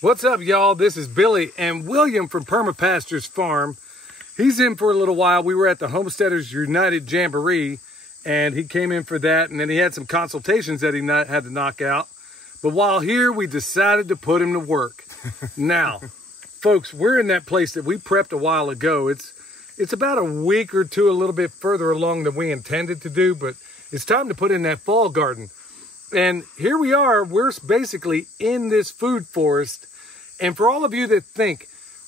What's up, y'all? This is Billy and William from Perma Pastures Farm. He's in for a little while. We were at the Homesteaders United Jamboree, and he came in for that, and then he had some consultations that he had to knock out. But while here, we decided to put him to work. Now, folks, we're in that place that we prepped a while ago. It's about a week or two, a little bit further along than we intended to do, but it's time to put in that fall garden. And here we are, we're basically in this food forest. And for all of you that think,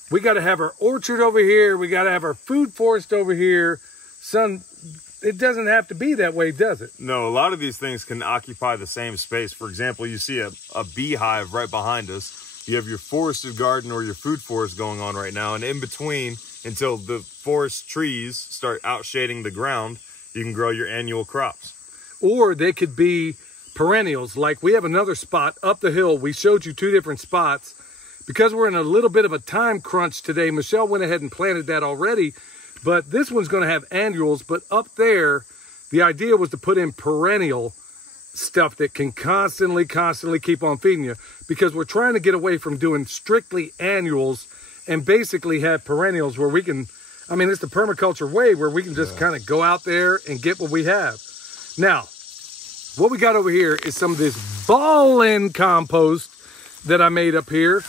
we got to have our orchard over here, we got to have our food forest over here, son, it doesn't have to be that way, does it? No, a lot of these things can occupy the same space. For example, you see a beehive right behind us. You have your forested garden or your food forest going on right now. And in between, until the forest trees start outshading the ground, you can grow your annual crops. Or they could be perennials. Like we have another spot up the hill. We showed you two different spots. Because we're in a little bit of a time crunch today, Michelle went ahead and planted that already. But this one's going to have annuals. But up there, the idea was to put in perennial stuff that can constantly keep on feeding you. Because we're trying to get away from doing strictly annuals and basically have perennials where we can, I mean, it's the permaculture way where we can just kind of go out there and get what we have. Now, what we got over here is some of this ballin' compost that I made up here.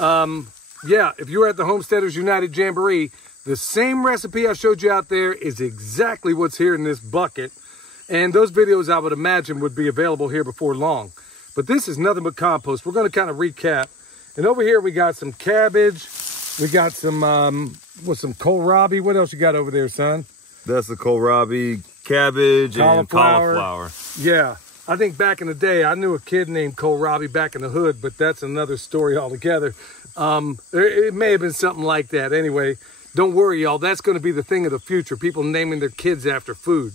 Yeah, if you were at the Homesteaders United Jamboree, the same recipe I showed you out there is exactly what's here in this bucket. And those videos I would imagine would be available here before long. But this is nothing but compost. We're going to kind of recap. And over here we got some cabbage. We got some, some kohlrabi. What else you got over there, son? That's the kohlrabi, cabbage, and cauliflower. Yeah. I think back in the day, I knew a kid named kohlrabi back in the hood, but that's another story altogether. It may have been something like that. Anyway, don't worry, y'all. That's going to be the thing of the future. People naming their kids after food.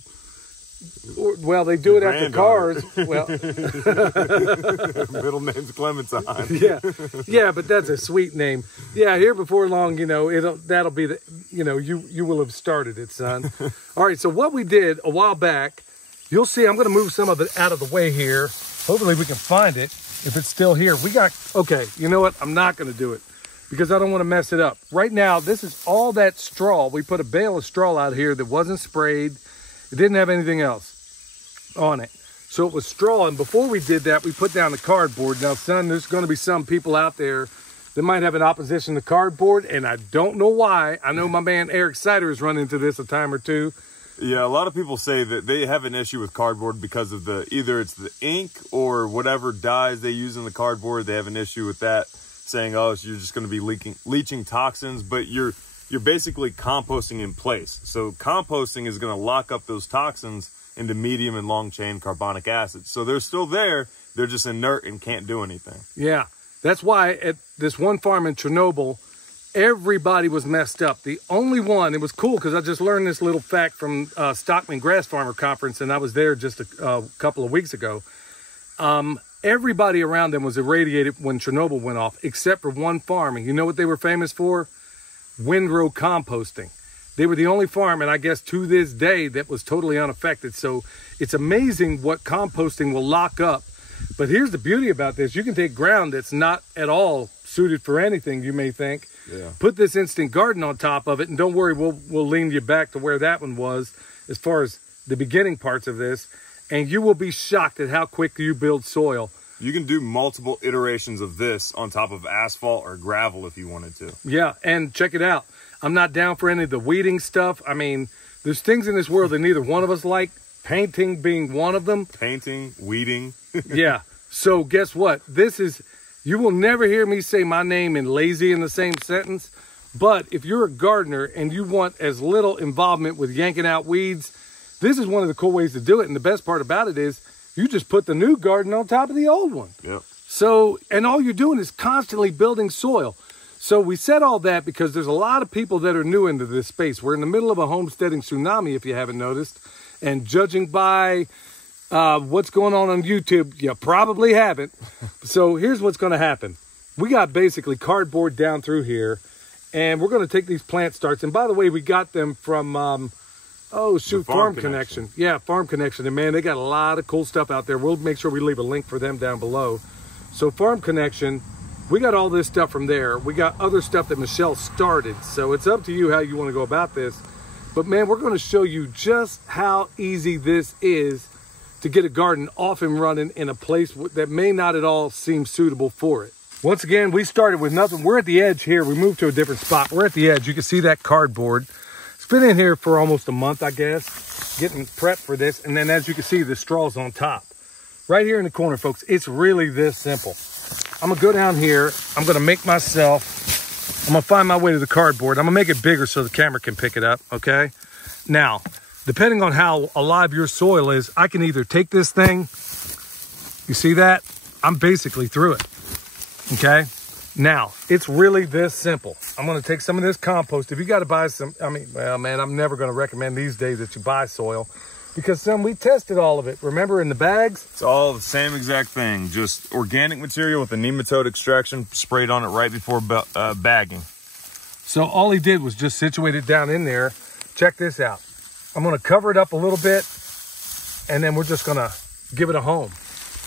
Well, they do it after cars. Well, middle name's Clementine. yeah, but that's a sweet name. Yeah, here before long, you know, that'll be the, you know, you will have started it, son. All right, so what we did a while back, you'll see, I'm going to move some of it out of the way here. Hopefully we can find it if it's still here. Okay, you know what? I'm not going to do it because I don't want to mess it up. Right now, this is all that straw. We put a bale of straw out here that wasn't sprayed. It didn't have anything else on it. So it was straw. And before we did that, we put down the cardboard. Now, son, there's going to be some people out there that might have an opposition to cardboard, and I don't know why. I know my man Eric Sider has run into this a time or two. Yeah, a lot of people say that they have an issue with cardboard because of either it's the ink or whatever dyes they use in the cardboard. They have an issue with that, saying, oh, so you're just going to be leaching toxins, but you're basically composting in place. So composting is going to lock up those toxins into medium and long chain carbonic acid. So they're still there. They're just inert and can't do anything. Yeah, that's why at this one farm in Chernobyl, everybody was messed up. The only one, it was cool because I just learned this little fact from Stockman Grass Farmer Conference, and I was there just a couple of weeks ago. Everybody around them was irradiated when Chernobyl went off, except for one farm. And you know what they were famous for? Windrow composting. They were the only farm, and I guess to this day, that was totally unaffected. So it's amazing what composting will lock up. But here's the beauty about this. You can take ground that's not at all suited for anything, you may think. Yeah. Put this instant garden on top of it, and don't worry, we'll lean you back to where that one was as far as the beginning parts of this, and you will be shocked at how quick you build soil. You can do multiple iterations of this on top of asphalt or gravel if you wanted to. Yeah, and check it out. I'm not down for any of the weeding stuff. I mean, there's things in this world that neither one of us like, painting being one of them. Painting, weeding. Yeah, so guess what? You will never hear me say my name and lazy in the same sentence. But if you're a gardener and you want as little involvement with yanking out weeds, this is one of the cool ways to do it. And the best part about it is you just put the new garden on top of the old one. Yep. So, and all you're doing is constantly building soil. So we said all that because there's a lot of people that are new into this space. We're in the middle of a homesteading tsunami, if you haven't noticed. And judging by what's going on YouTube, you probably haven't. So here's what's going to happen. We got basically cardboard down through here. And we're going to take these plant starts. And by the way, we got them from, Farm Connection. Yeah, Farm Connection. And man, they got a lot of cool stuff out there. We'll make sure we leave a link for them down below. So Farm Connection, we got all this stuff from there. We got other stuff that Michelle started. So it's up to you how you want to go about this. But man, we're going to show you just how easy this is to get a garden off and running in a place that may not at all seem suitable for it. Once again, we started with nothing. We're at the edge here. We moved to a different spot. We're at the edge. You can see that cardboard. It's been in here for almost a month, I guess, getting prepped for this. And then as you can see, the straw's on top. Right here in the corner, folks, it's really this simple. I'm going to go down here. I'm going to make myself, I'm going to find my way to the cardboard. I'm going to make it bigger so the camera can pick it up, okay? Now, depending on how alive your soil is, I can either take this thing, you see that? I'm basically through it, okay? Now, it's really this simple. I'm going to take some of this compost. If you got to buy some, well, man, I'm never going to recommend these days that you buy soil because we tested all of it. Remember in the bags? It's all the same exact thing. Just organic material with a nematode extraction sprayed on it right before bagging. So all he did was just situate it down in there. Check this out. I'm going to cover it up a little bit and then we're just going to give it a home.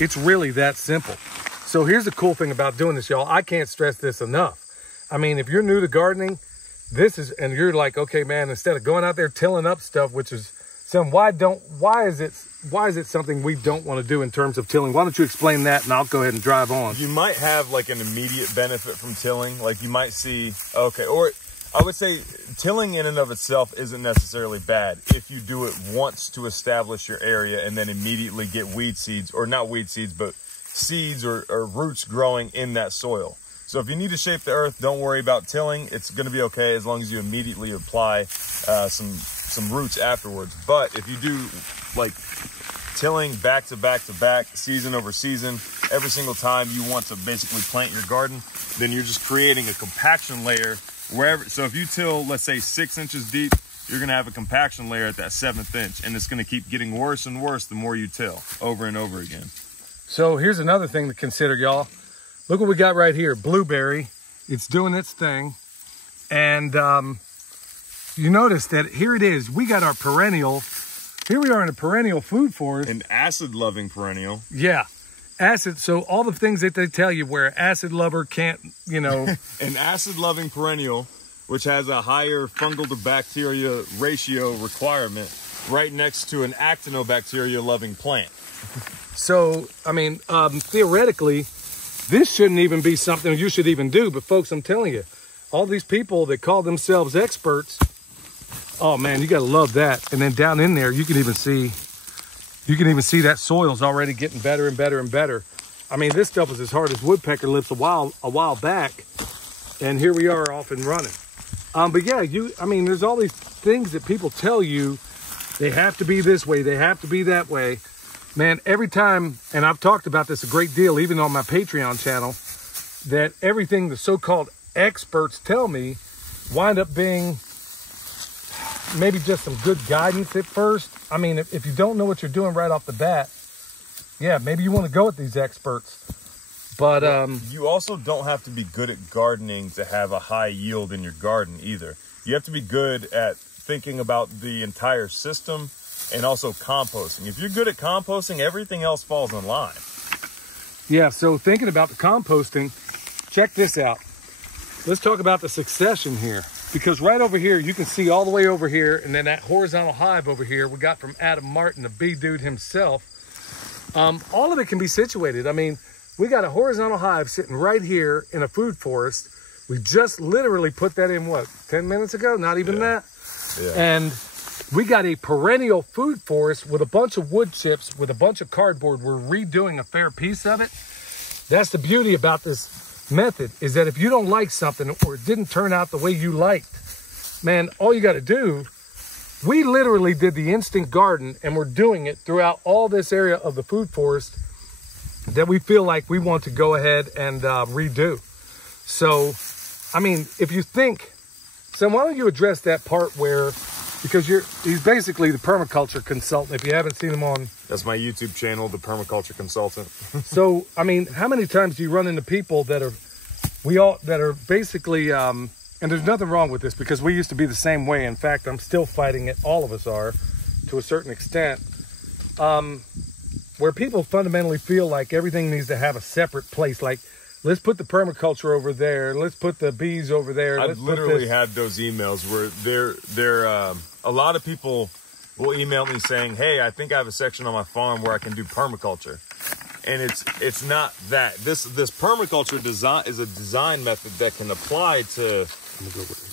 It's really that simple. So here's the cool thing about doing this, y'all. I can't stress this enough. I mean, if you're new to gardening, and you're like, okay, man, instead of going out there tilling up stuff, which is why is it something we don't want to do in terms of tilling? Why don't you explain that and I'll go ahead and drive on. You might have like an immediate benefit from tilling. Like you might see, okay, or I would say tilling in and of itself isn't necessarily bad if you do it once to establish your area and then immediately get weed seeds, or not weed seeds, but seeds or roots growing in that soil. So if you need to shape the earth, don't worry about tilling. It's going to be okay as long as you immediately apply some roots afterwards. But if you do like tilling back to back to back, season over season, every single time you want to basically plant your garden, then you're just creating a compaction layer wherever. So if you till, let's say 6 inches deep, you're going to have a compaction layer at that 7th inch, and it's going to keep getting worse and worse the more you till over and over again. So here's another thing to consider, y'all. Look what we got right here, blueberry. It's doing its thing. And you notice that here it is. We got our perennial. Here we are in a perennial food forest. An acid-loving perennial. Yeah, acid. So all the things that they tell you where acid lover can't, you know. An acid-loving perennial, which has a higher fungal to bacteria ratio requirement, right next to an actinobacteria-loving plant. So, I mean, theoretically, this shouldn't even be something you should even do. But folks, I'm telling you, all these people that call themselves experts, oh man, you got to love that. And then down in there, you can even see that soil's already getting better and better and better. I mean, this stuff was as hard as woodpecker lips a while back. And here we are off and running. But yeah, there's all these things that people tell you, they have to be this way, they have to be that way. Man, every time, and I've talked about this a great deal, even on my Patreon channel, that everything the so-called experts tell me wind up being maybe just some good guidance at first. I mean, if you don't know what you're doing right off the bat, yeah, maybe you want to go with these experts. But you also don't have to be good at gardening to have a high yield in your garden either. You have to be good at thinking about the entire system and also composting. If you're good at composting, everything else falls in line. Yeah, so thinking about the composting, check this out. Let's talk about the succession here. Because right over here, you can see all the way over here, and then that horizontal hive over here, we got from Adam Martin, the bee dude himself. All of it can be situated. I mean, we got a horizontal hive sitting right here in a food forest. We just literally put that in, what, 10 minutes ago? Not even that. Yeah. And we got a perennial food forest with a bunch of wood chips, with a bunch of cardboard. We're redoing a fair piece of it. That's the beauty about this method, is that if you don't like something or it didn't turn out the way you liked, man, all you got to do, we literally did the instant garden, and we're doing it throughout all this area of the food forest that we feel like we want to go ahead and redo. So, I mean, if you think, so why don't you address that part where, because he's basically the permaculture consultant. If you haven't seen him on, that's my YouTube channel, The Permaculture Consultant. So, I mean, how many times do you run into people that are basically And there's nothing wrong with this, because we used to be the same way. In fact, I'm still fighting it. All of us are, to a certain extent. Where people fundamentally feel like everything needs to have a separate place. Like, let's put the permaculture over there. Let's put the bees over there. I've literally had those emails where a lot of people will email me saying, hey, I think I have a section on my farm where I can do permaculture. And it's not that. This permaculture design is a design method that can apply to,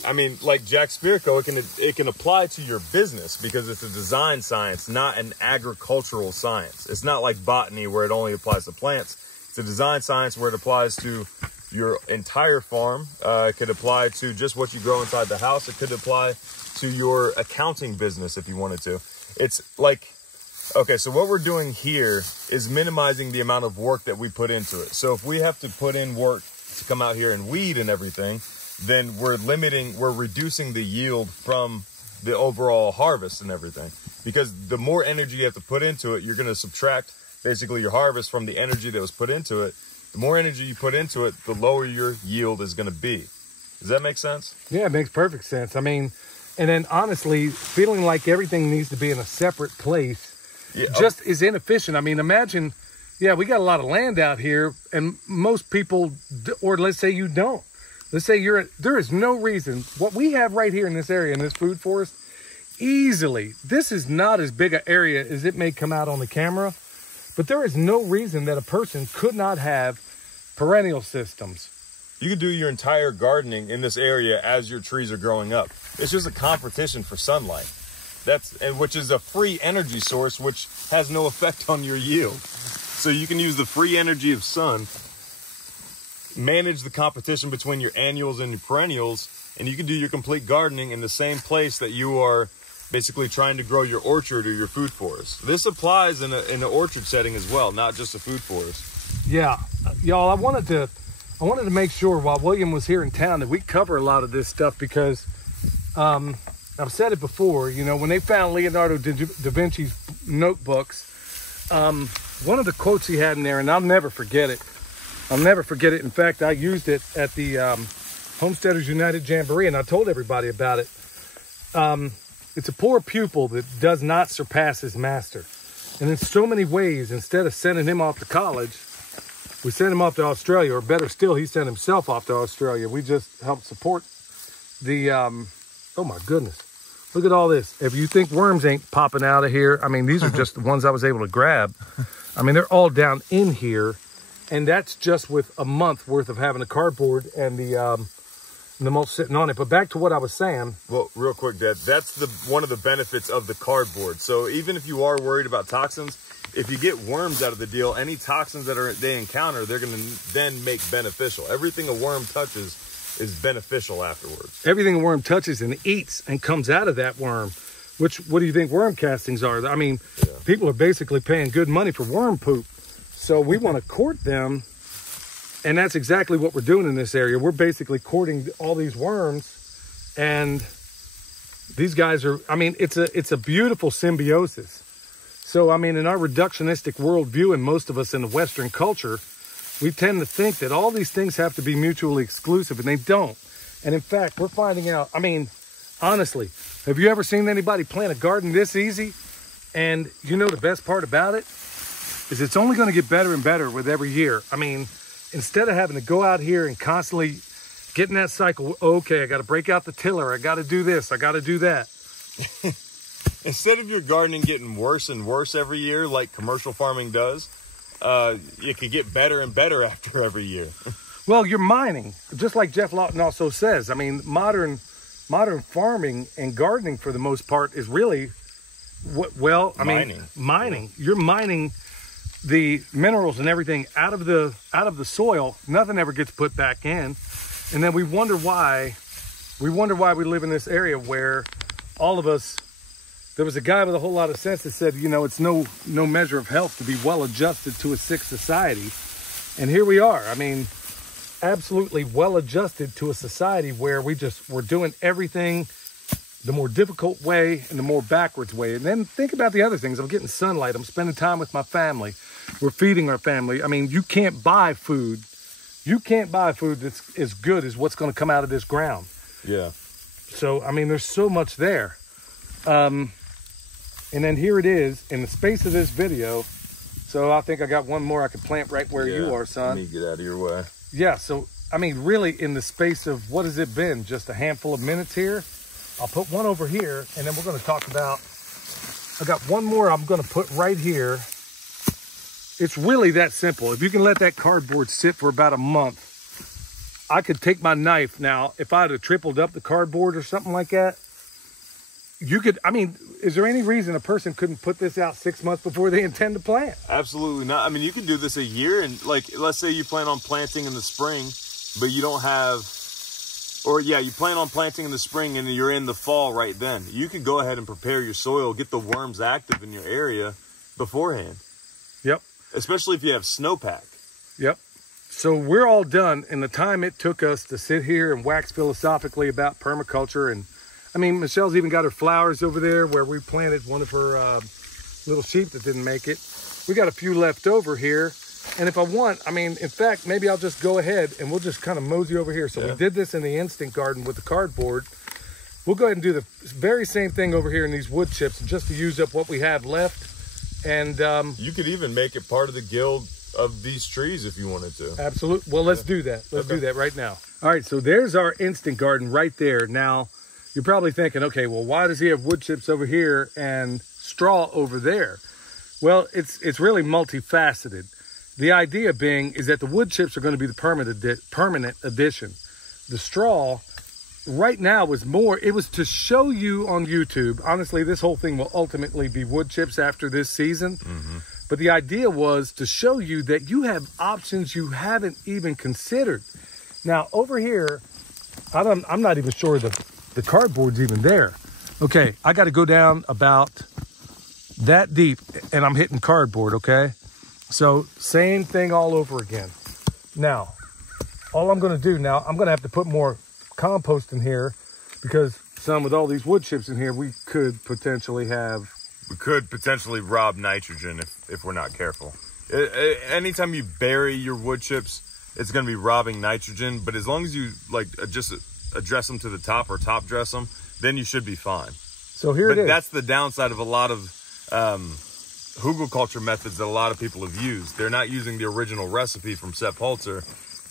I mean, like Jack Spirko, it can apply to your business, because it's a design science, not an agricultural science. It's not like botany where it only applies to plants. It's a design science where it applies to your entire farm. It could apply to just what you grow inside the house. It could apply to your accounting business if you wanted to. It's like, okay, so what we're doing here is minimizing the amount of work that we put into it. So if we have to put in work to come out here and weed and everything, then we're reducing the yield from the overall harvest and everything. Because the more energy you have to put into it, you're going to subtract basically your harvest from the energy that was put into it. The more energy you put into it, the lower your yield is going to be. Does that make sense? Yeah, it makes perfect sense. I mean, and then honestly, feeling like everything needs to be in a separate place just is inefficient. I mean, imagine, yeah, we got a lot of land out here, and most people, or let's say you don't. Let's say there is no reason. What we have right here in this area, in this food forest, easily, this is not as big an area as it may come out on the camera, but there is no reason that a person could not have perennial systems. You could do your entire gardening in this area as your trees are growing up. It's just a competition for sunlight. Which is a free energy source, which has no effect on your yield. So you can use the free energy of sun, manage the competition between your annuals and your perennials, and you can do your complete gardening in the same place that you are basically trying to grow your orchard or your food forest. This applies in an orchard setting as well, not just a food forest. Yeah, y'all, I wanted to make sure while William was here in town that we cover a lot of this stuff, because I've said it before, you know, when they found Leonardo da Vinci's notebooks, one of the quotes he had in there, and I'll never forget it. In fact, I used it at the Homesteaders United Jamboree, and I told everybody about it. It's a poor pupil that does not surpass his master. And in so many ways, instead of sending him off to college, we sent him off to Australia, or better still, he sent himself off to Australia. We just helped support the, oh my goodness. Look at all this. If you think worms ain't popping out of here, I mean, these are just the ones I was able to grab. I mean, they're all down in here. And that's just with a month worth of having the cardboard and the mulch sitting on it. But back to what I was saying. Well, real quick, Dad, that's one of the benefits of the cardboard. So even if you are worried about toxins, if you get worms out of the deal, any toxins that they encounter, they're going to then make beneficial. Everything a worm touches is beneficial afterwards. Everything a worm touches and eats and comes out of that worm, what do you think worm castings are? I mean, people are basically paying good money for worm poop. So we want to court them, and that's exactly what we're doing in this area. We're basically courting all these worms, and these guys are, I mean, it's a beautiful symbiosis. So, I mean, in our reductionistic worldview, and most of us in the Western culture, we tend to think that all these things have to be mutually exclusive, and they don't. And in fact, we're finding out, I mean, honestly, have you ever seen anybody plant a garden this easy? And you know the best part about it is it's only going to get better and better with every year. I mean, instead of having to go out here and constantly get in that cycle, okay, I got to break out the tiller, I got to do this, I got to do that. Instead of your gardening getting worse and worse every year like commercial farming does, it could get better and better after every year. Well, you're mining, just like Jeff Lawton also says. I mean, modern farming and gardening for the most part is really, mining. You're mining the minerals and everything out of the soil. Nothing ever gets put back in, and then we wonder why we live in this area where all of us. There was a guy with a whole lot of sense that said, you know, it's no measure of health to be well adjusted to a sick society. And here we are. I mean, absolutely well adjusted to a society where we're doing everything the more difficult way and the more backwards way. And then think about the other things. I'm getting sunlight. I'm spending time with my family. We're feeding our family. I mean, you can't buy food. You can't buy food that's as good as what's going to come out of this ground. Yeah. So, I mean, there's so much there. And then here it is in the space of this video. So I think I got one more I could plant right where you are, son. Let me get out of your way. Yeah, so, I mean, really in the space of, what has it been? Just a handful of minutes here. I'll put one over here, and then we're going to talk about, I got one more I'm going to put right here. It's really that simple. If you can let that cardboard sit for about a month, I could take my knife now. If I had tripled up the cardboard or something like that, you could, I mean, is there any reason a person couldn't put this out 6 months before they intend to plant? Absolutely not. I mean, you can do this a year, and like, let's say you plan on planting in the spring, but you don't have, or yeah, you plan on planting in the spring and you're in the fall right then. You can go ahead and prepare your soil, get the worms active in your area beforehand. Yep. Especially if you have snowpack. Yep. So we're all done in the time it took us to sit here and wax philosophically about permaculture. And I mean, Michelle's even got her flowers over there where we planted one of her little sheep that didn't make it. We got a few left over here. And if I want, I mean, in fact, maybe I'll just go ahead and we'll just kind of mosey over here. So we did this in the instant garden with the cardboard. We'll go ahead and do the very same thing over here in these wood chips just to use up what we have left. And you could even make it part of the guild of these trees if you wanted to. Absolutely. Well, let's do that. Let's do that right now. All right, so there's our instant garden right there. Now, you're probably thinking, okay, well, why does he have wood chips over here and straw over there? Well, it's really multifaceted. The idea being is that the wood chips are going to be the permanent addition. The straw right now was more, it was to show you on YouTube. Honestly, this whole thing will ultimately be wood chips after this season. Mm-hmm. But the idea was to show you that you have options you haven't even considered. Now, over here, I'm not even sure the cardboard's even there. Okay, I got to go down about that deep, and I'm hitting cardboard, okay? So, same thing all over again. Now, all I'm going to do now, I'm going to have to put more compost in here because, son, with all these wood chips in here, we could potentially rob nitrogen if we're not careful. Anytime you bury your wood chips, it's going to be robbing nitrogen. But as long as you like just address them to the top or top dress them, then you should be fine. So here it is. That's the downside of a lot of hugelkultur methods that a lot of people have used. They're not using the original recipe from ThePermaculture,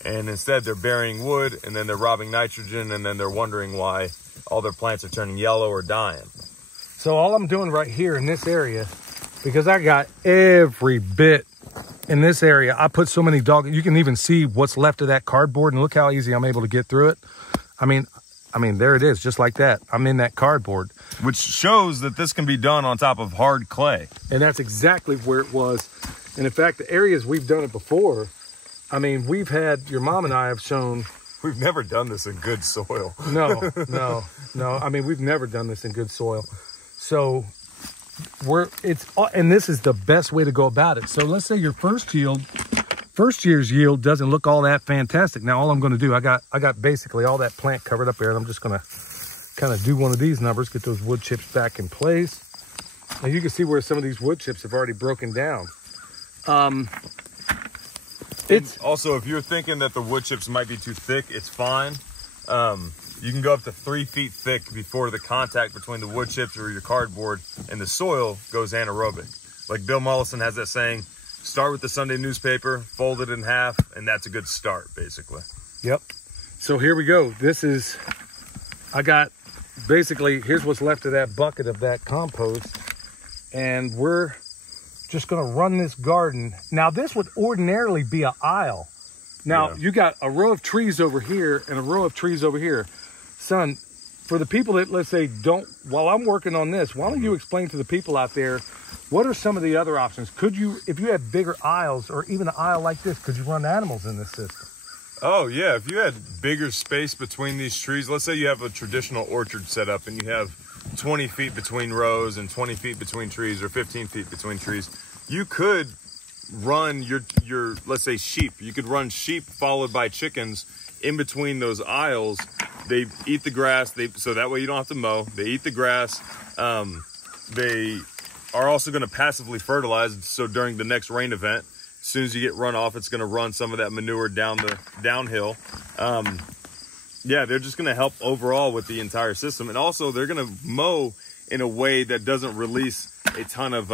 and instead they're burying wood, and then they're robbing nitrogen, and then they're wondering why all their plants are turning yellow or dying. So all I'm doing right here in this area, because I got every bit in this area, I put so many you can even see what's left of that cardboard, and look how easy I'm able to get through it. I mean, there it is, just like that. I'm in that cardboard. Which shows that this can be done on top of hard clay. And that's exactly where it was. And in fact, the areas we've done it before, I mean, we've had, your mom and I have shown. We've never done this in good soil. No. I mean, we've never done this in good soil. So and this is the best way to go about it. So let's say your first year's yield doesn't look all that fantastic. Now, all I'm going to do, I got basically all that plant covered up there, and I'm just going to kind of do one of these numbers, get those wood chips back in place. And you can see where some of these wood chips have already broken down. It's also, if you're thinking that the wood chips might be too thick, it's fine. You can go up to 3 feet thick before the contact between the wood chips or your cardboard and the soil goes anaerobic. Like Bill Mollison has that saying, start with the Sunday newspaper, fold it in half, and that's a good start, basically. Yep. So here we go. I got basically, here's what's left of that bucket of that compost. And we're just going to run this garden. Now, this would ordinarily be an aisle. Now, you got a row of trees over here and a row of trees over here. Son, for the people that, let's say, while I'm working on this, why don't you explain to the people out there, what are some of the other options? Could you, if you had bigger aisles or even an aisle like this, could you run animals in this system? Oh, yeah. If you had bigger space between these trees, let's say you have a traditional orchard set up and you have 20 feet between rows and 20 feet between trees or 15 feet between trees, you could run your let's say sheep. You could run sheep followed by chickens in between those aisles. They eat the grass, so that way you don't have to mow. They eat the grass. They are also going to passively fertilize, so during the next rain event, as soon as you get runoff, it's going to run some of that manure downhill. Yeah, they're just going to help overall with the entire system. And also, they're going to mow in a way that doesn't release a ton of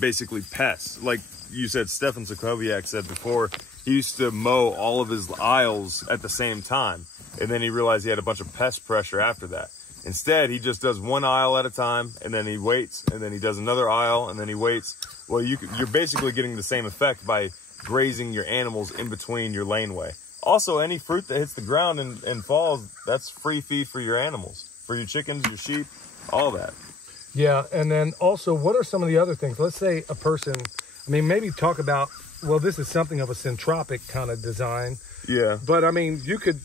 basically pests. Like you said, Stefan Sokoviak said before, he used to mow all of his aisles at the same time. And then he realized he had a bunch of pest pressure after that. Instead, he just does one aisle at a time, and then he waits, and then he does another aisle, and then he waits. Well, you're basically getting the same effect by grazing your animals in between your laneway. Also, any fruit that hits the ground and falls, that's free feed for your animals, for your chickens, your sheep, all that. Yeah, and then also, what are some of the other things? Let's say a person, I mean, maybe talk about, well, this is something of a centropic kind of design. Yeah. But I mean, you could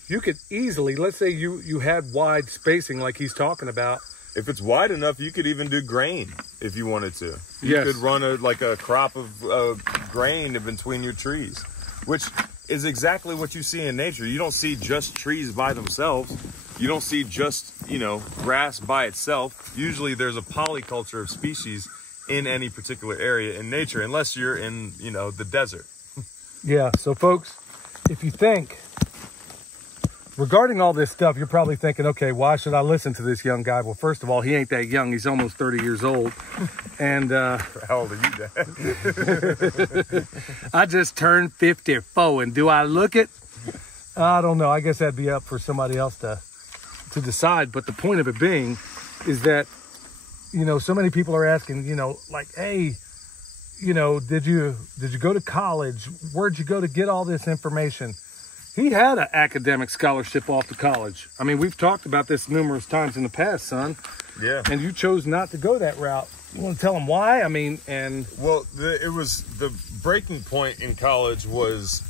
easily, let's say you had wide spacing like he's talking about. If it's wide enough, you could even do grain if you wanted to. You Yes. could run a crop of grain in between your trees, which is exactly what you see in nature. You don't see just trees by themselves. You don't see just, grass by itself. Usually there's a polyculture of species in any particular area in nature, unless you're in, the desert. Yeah, so folks, if you think, regarding all this stuff, you're probably thinking, okay, why should I listen to this young guy? Well, first of all, he ain't that young. He's almost 30 years old. And how old are you, Dad? I just turned 54, and do I look it? I don't know. I guess that'd be up for somebody else to decide. But the point of it being is that, so many people are asking, like, hey, did you go to college? Where'd you go to get all this information? He had an academic scholarship off to college. I mean, we've talked about this numerous times in the past, son. Yeah. And you chose not to go that route. You want to tell him why? I mean, and... Well, it was the breaking point in college was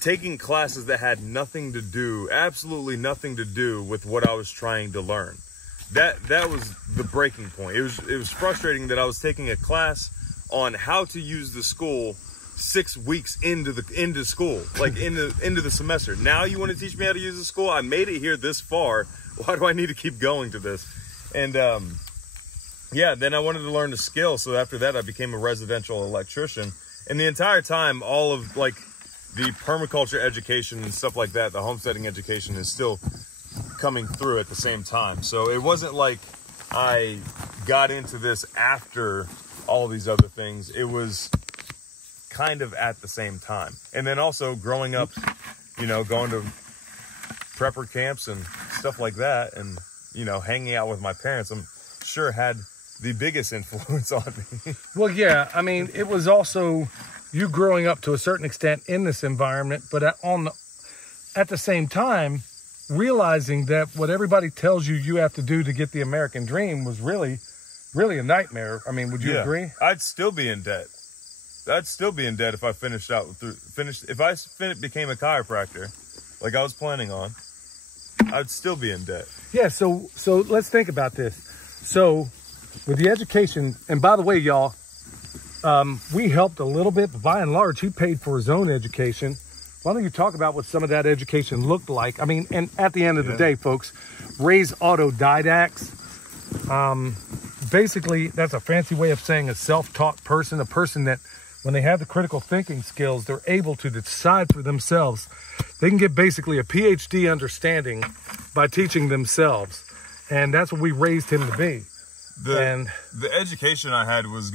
taking classes that had absolutely nothing to do with what I was trying to learn. That was the breaking point. It was frustrating that I was taking a class on how to use the school 6 weeks into school, like into the semester. Now you want to teach me how to use the school? I made it here this far. Why do I need to keep going to this? And then I wanted to learn the skill. So after that, I became a residential electrician. And the entire time, all of like the permaculture education and stuff like that, the homesteading education is still coming through at the same time. So it wasn't like I got into this after all these other things. It was kind of at the same time. And then also growing up, going to prepper camps and stuff like that, and hanging out with my parents, I'm sure had the biggest influence on me. Well, yeah, I mean, it was also you growing up to a certain extent in this environment, but at the same time realizing that what everybody tells you have to do to get the American dream was really a nightmare. I mean, would you agree? I'd still be in debt. If I became a chiropractor like I was planning on. I'd still be in debt. Yeah, so let's think about this. So with the education, and by the way, y'all, we helped a little bit, but by and large, he paid for his own education. Why don't you talk about what some of that education looked like? I mean, and at the end of the day, folks, Ray's autodidacts. Basically, that's a fancy way of saying a self-taught person, a person that when they have the critical thinking skills, they're able to decide for themselves. They can get basically a PhD understanding by teaching themselves. And that's what we raised him to be. The education I had was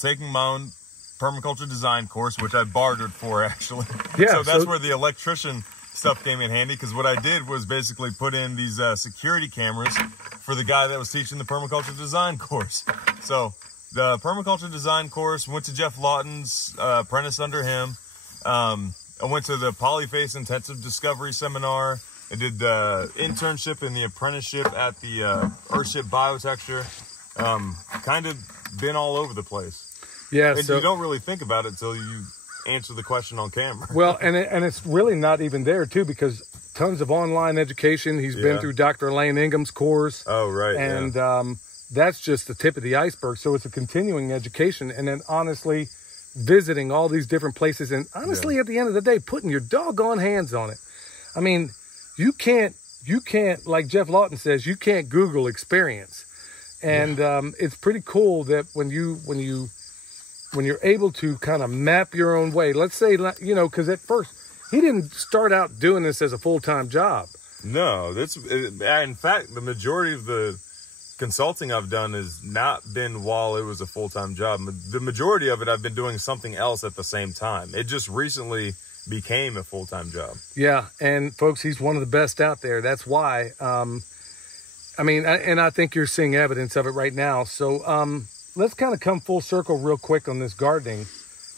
taking my own permaculture design course, which I bartered for, actually. Yeah, so that's where the electrician stuff came in handy, because what I did was basically put in these security cameras for the guy that was teaching the permaculture design course. So the permaculture design course, went to Jeff Lawton's, apprentice under him. I went to the Polyface Intensive Discovery Seminar. I did the internship and the apprenticeship at the Earthship Biotexture. Kind of been all over the place. Yeah, and you don't really think about it until you answer the question on camera. Well, and it's really not even there, too, because tons of online education. He's been through Dr. Lane Ingham's course. Oh, right. And that's just the tip of the iceberg. So it's a continuing education. And then, honestly, visiting all these different places. And honestly, at the end of the day, putting your doggone hands on it. I mean, you can't, like Jeff Lawton says, you can't Google experience. And it's pretty cool that when you're able to kind of map your own way, let's say, because at first he didn't start out doing this as a full-time job. No, in fact, the majority of the consulting I've done has not been while it was a full-time job. The majority of it, I've been doing something else at the same time. It just recently became a full-time job. Yeah, and folks, he's one of the best out there. That's why. I mean, and I think you're seeing evidence of it right now. So let's kind of come full circle real quick on this gardening.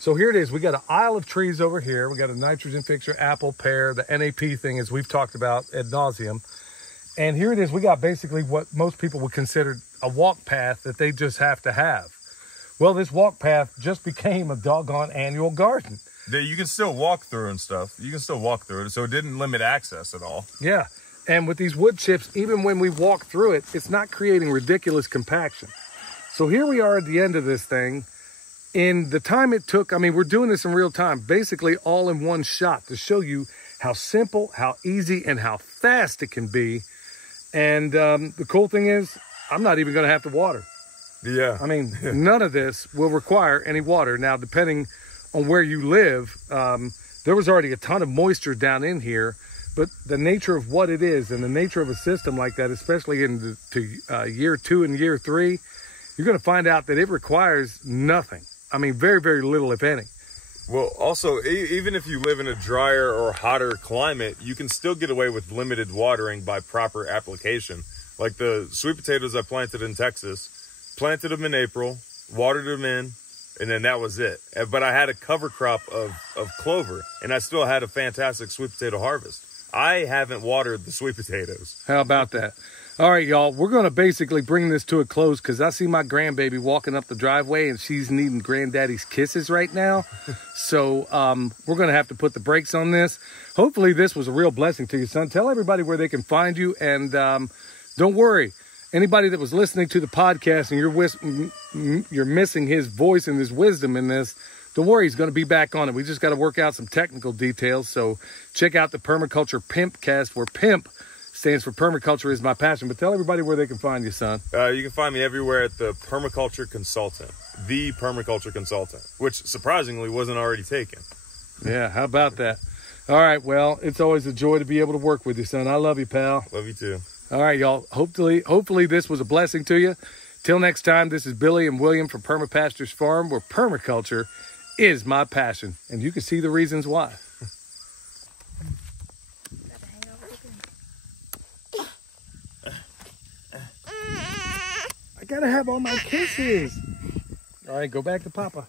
So here it is. We got an aisle of trees over here. We got a nitrogen fixture, apple, pear, the NAP thing, as we've talked about ad nauseum. And here it is. We got basically what most people would consider a walk path that they just have to have. Well, this walk path just became a doggone annual garden. You can still walk through and stuff. You can still walk through it, so it didn't limit access at all. Yeah, and with these wood chips, even when we walk through it, it's not creating ridiculous compaction. So here we are at the end of this thing. In the time it took, I mean, we're doing this in real time, basically all in one shot to show you how simple, how easy, and how fast it can be. And the cool thing is, I'm not even going to have to water. Yeah. I mean, none of this will require any water. Now, depending on where you live, there was already a ton of moisture down in here, but the nature of what it is and the nature of a system like that, especially in year 2 and year 3, you're going to find out that it requires nothing. I mean, very, very little, if any. Well, also, even if you live in a drier or hotter climate, you can still get away with limited watering by proper application. Like the sweet potatoes I planted in Texas, planted them in April, watered them in, and then that was it. But I had a cover crop of clover, and I still had a fantastic sweet potato harvest. I haven't watered the sweet potatoes. How about that? All right, y'all, we're going to basically bring this to a close because I see my grandbaby walking up the driveway and she's needing granddaddy's kisses right now. So we're going to have to put the brakes on this. Hopefully this was a real blessing to you, son. Tell everybody where they can find you. And don't worry, anybody that was listening to the podcast and you're missing his voice and his wisdom in this, don't worry, he's going to be back on it. We just got to work out some technical details. So check out the Permaculture Pimpcast, where Pimp stands for Permaculture is my passion. But tell everybody where they can find you, son. You can find me everywhere at the Permaculture Consultant, the Permaculture Consultant, which surprisingly wasn't already taken. Yeah, how about that? All right, well, it's always a joy to be able to work with you, son. I love you, pal. Love you too. All right, y'all. Hopefully this was a blessing to you. Till next time, this is Billy and William from Perma Pastures Farm, where permaculture is my passion. And you can see the reasons why. I gotta have all my kisses. All right, go back to Papa.